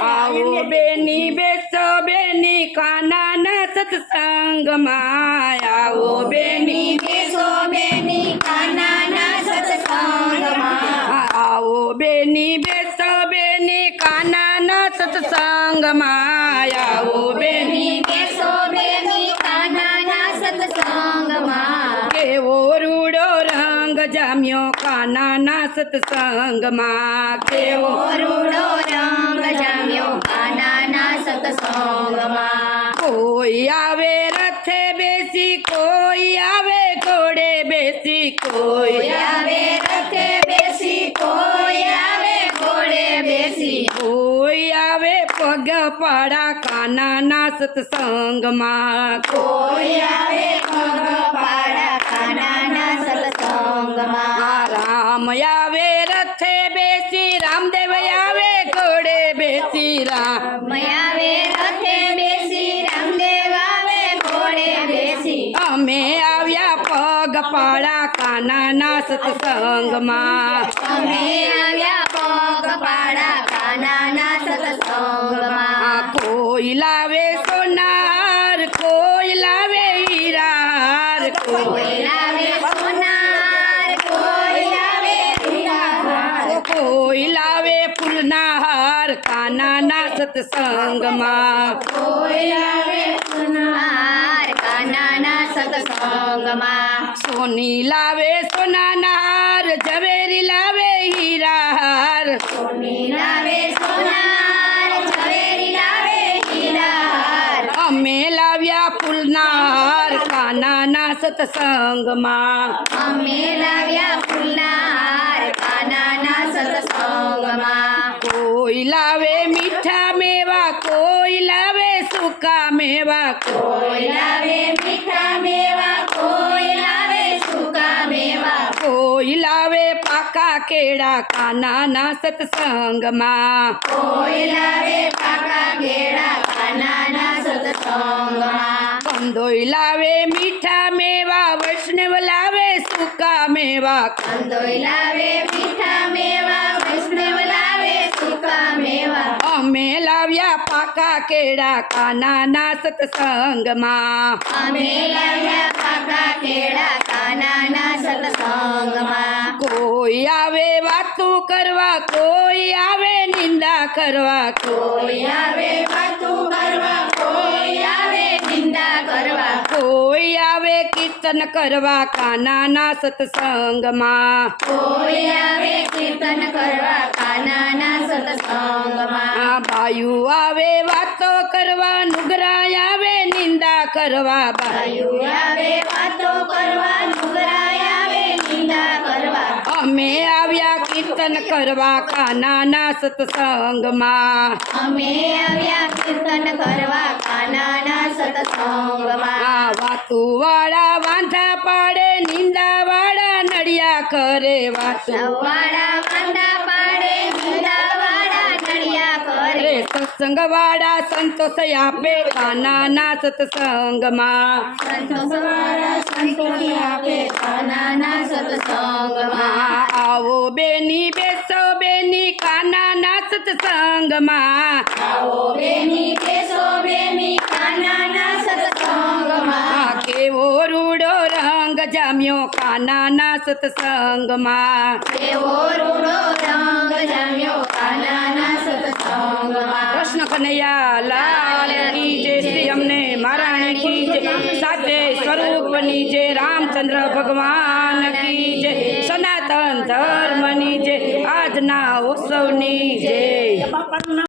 આવો બેની બેસો બેની કાનાના સત્સંગમાં આવો બેની બેસો બેની કાનાના સત્સંગમાં આવો બેની બેસો બેની કાનાના સત્સંગમાં આવો બેની બેસો બેની કાનાના સત્સંગમાં કેવો રૂડો રંગ જામ્યો કાનાના સત્સંગમાં કેવો રૂડો રંગ જામ્યો કાનાના સત્સંગમાં કોઈ આવે રથે બેસી કોઈ આવે ઘોડે બેસી કોઈ આવે રથે બેસી કોઈ આવે ઘોડે બેસી કોઈ આવે પગ પાડા કાનાના સત્સંગમાં કોઈ આવે પગ પાડા કાનાના સત્સંગમાં રામ આવે રથે બેસી રામદેવ આવે ઘોડે બેસી રામ આવે રથે બેસી રામદેવ આવે ઘોડે બેસી અમે આવ્યા પગ પાડા કાનાના સત્સંગમાં અમે આવ્યા પગ પાડા કાનાના સત્સંગમાં કોઈ લાવે સોનાર કોઈ લાવે હીરાર કોઈ લાવે સોનાર કોઈ આવે હીરાહાર કોઈ લાવે ફૂલના હાર કાનાના સત્સંગમાં કોઈ આવે સોનાર કાનાના સત્સંગમાં સોની લાવે સોનાના હાર ઝવેરી લાવે હીરા હાર સોની લાવે સોનાર ઝવેરી લાવે હીરાહાર અમે લાવ્યા ફૂલના હાર કાનાના સત્સંગમાં અમે લાવ્યા ફૂલના હાર કાનાના સત્સંગમાં કોઈ લાવે મીઠા મેવા કોઈ લાવે સૂકા મેવા કોઈ લાવે મીઠા મેવા કોઈ લાવે સૂકા મેવા કોઈ લાવે પાકા કેળા કાનાના સત્સંગમાં કોઈ લાવે પાકા કેળા કાનાના સત્સંગમાં કંદોઈ લાવે મીઠા મેવા વૈષ્ણવ લાવે સૂકા મેવા કંદોઈ લાવે મીઠા મેવા વૈષ્ણવ લાવે સૂકા મેવા અમે લાવ્યા પાકા કેળા કાનાના સત્સંગમાં અમે લાવ્યા પાકા કેળા કાનાના સત્સંગમાં કોઈ આવે વાતો કરવા કોઈ આવે નિંદા કરવા કોઈ આવે વાતું કરવા કોઈ આવે નિંદા કરવા કોઈ આવે કીર્તન કરવા કાનાના સત્સંગમાં કોઈ આવે કીર્તન કરવા કાનાના સત્સંગમાં ભાઈઓ આવે વાતો કરવા નુગરા આવે નિંદા કરવા ભાઈઓ આવે વાતો કરવા નુગરાય આવે નિંદા કરવા અમે આવ્યા કીર્તન કરવા કાનાના સત્સંગમાં અમે આવ્યા કીર્તન કરવા કાનાના સત્સંગમાં વાતુ વાળા વાંધા પાડે નિંદા વાળા નડિયા કરે વાતું સવાડા વાંદા પાડે નિંદા વાળા નડિયા કરે સત્સંગ વાળા સંતોષ આપે કાનાના સત્સંગમાં સંતોષ વાળા સંતોષ આપે કાનાના સત્સંગમાં આવો બેની બેસો બેની કાનાના સત્સંગમાં આવો બેની બેસો બેની કાનાના સત્સંગમાં કેવો રૂડો રંગ જામ્યો કાનાના સત્સંગમાં એવો રૂડો રંગ જામ્યો કાનાના સત્સંગમાં કૃષ્ણ કનૈયા લાલ કી જય શ્રી અમને મહારાણી કી જય સાથે સ્વરૂપની જય રામચંદ્ર ભગવાન કી જય સનાતન ધર્મની જય આજના ઉત્સવની જય